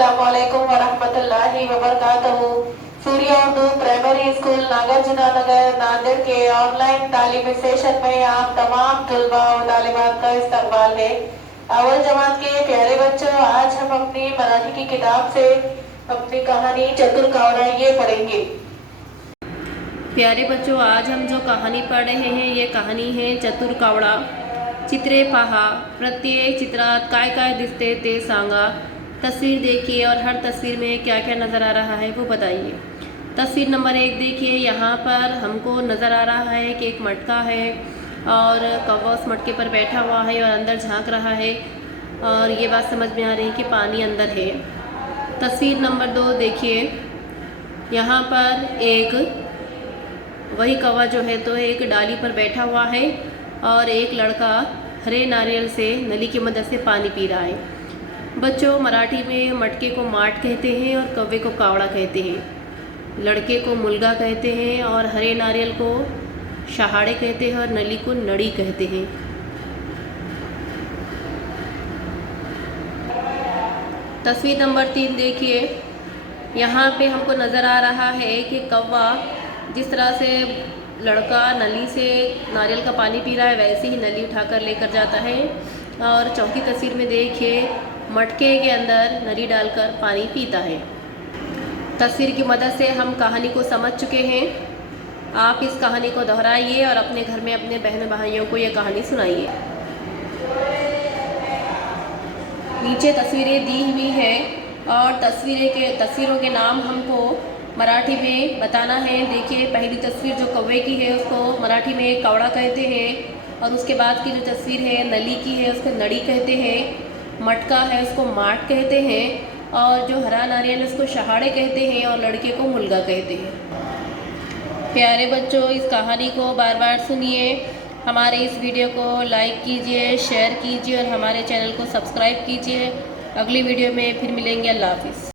अस्सलामुअलैकुम वरहमतुल्लाहि वबरकातुहू। Surya Urdu primary school Nagarjuna नगर नांदेड़ के ऑनलाइन तालीमी सेशन में आप तमाम तलबा और तालिबात का इस्तकबाल है। अव्वल जमात के प्यारे बच्चों, आज हम अपनी मराठी की किताब से अपनी कहानी चतुर कावड़ा ये पढ़ेंगे। प्यारे बच्चों, आज हम जो कहानी पढ़ रहे हैं ये कहानी है चतुर कावड़ा। चित्रे पहा, प्रत्येक चित्रात काय काय दिसते ते सांगा। तस्वीर देखिए और हर तस्वीर में क्या क्या नज़र आ रहा है वो बताइए। तस्वीर नंबर 1 देखिए, यहाँ पर हमको नज़र आ रहा है कि एक मटका है और कौवा उस मटके पर बैठा हुआ है और अंदर झांक रहा है और ये बात समझ में आ रही है कि पानी अंदर है। तस्वीर नंबर 2 देखिए, यहाँ पर एक वही कौवा जो है तो एक डाली पर बैठा हुआ है और एक लड़का हरे नारियल से नली की मदद से पानी पी रहा है। बच्चों, मराठी में मटके को माट कहते हैं और कौवे को कावड़ा कहते हैं। लड़के को मुलगा कहते हैं और हरे नारियल को शहाड़े कहते हैं और नली को नड़ी कहते हैं। तस्वीर नंबर 3 देखिए, यहाँ पे हमको नज़र आ रहा है कि कौवा जिस तरह से लड़का नली से नारियल का पानी पी रहा है वैसे ही नली उठाकर लेकर जाता है। और चौथी तस्वीर में देखिए, मटके के अंदर नली डालकर पानी पीता है। तस्वीर की मदद से हम कहानी को समझ चुके हैं। आप इस कहानी को दोहराइए और अपने घर में अपने बहन भाइयों को यह कहानी सुनाइए। नीचे तस्वीरें दी हुई है और तस्वीरों के नाम हमको मराठी में बताना है। देखिए, पहली तस्वीर जो कौवे की है उसको मराठी में कावड़ा कहते हैं और उसके बाद की जो तस्वीर है नली की है उसको नड़ी कहते हैं। मटका है उसको माट कहते हैं और जो हरा नारियल है उसको शहाड़े कहते हैं और लड़के को मुलगा कहते हैं। प्यारे बच्चों, इस कहानी को बार बार सुनिए। हमारे इस वीडियो को लाइक कीजिए, शेयर कीजिए और हमारे चैनल को सब्सक्राइब कीजिए। अगली वीडियो में फिर मिलेंगे। अल्लाह हाफिज़।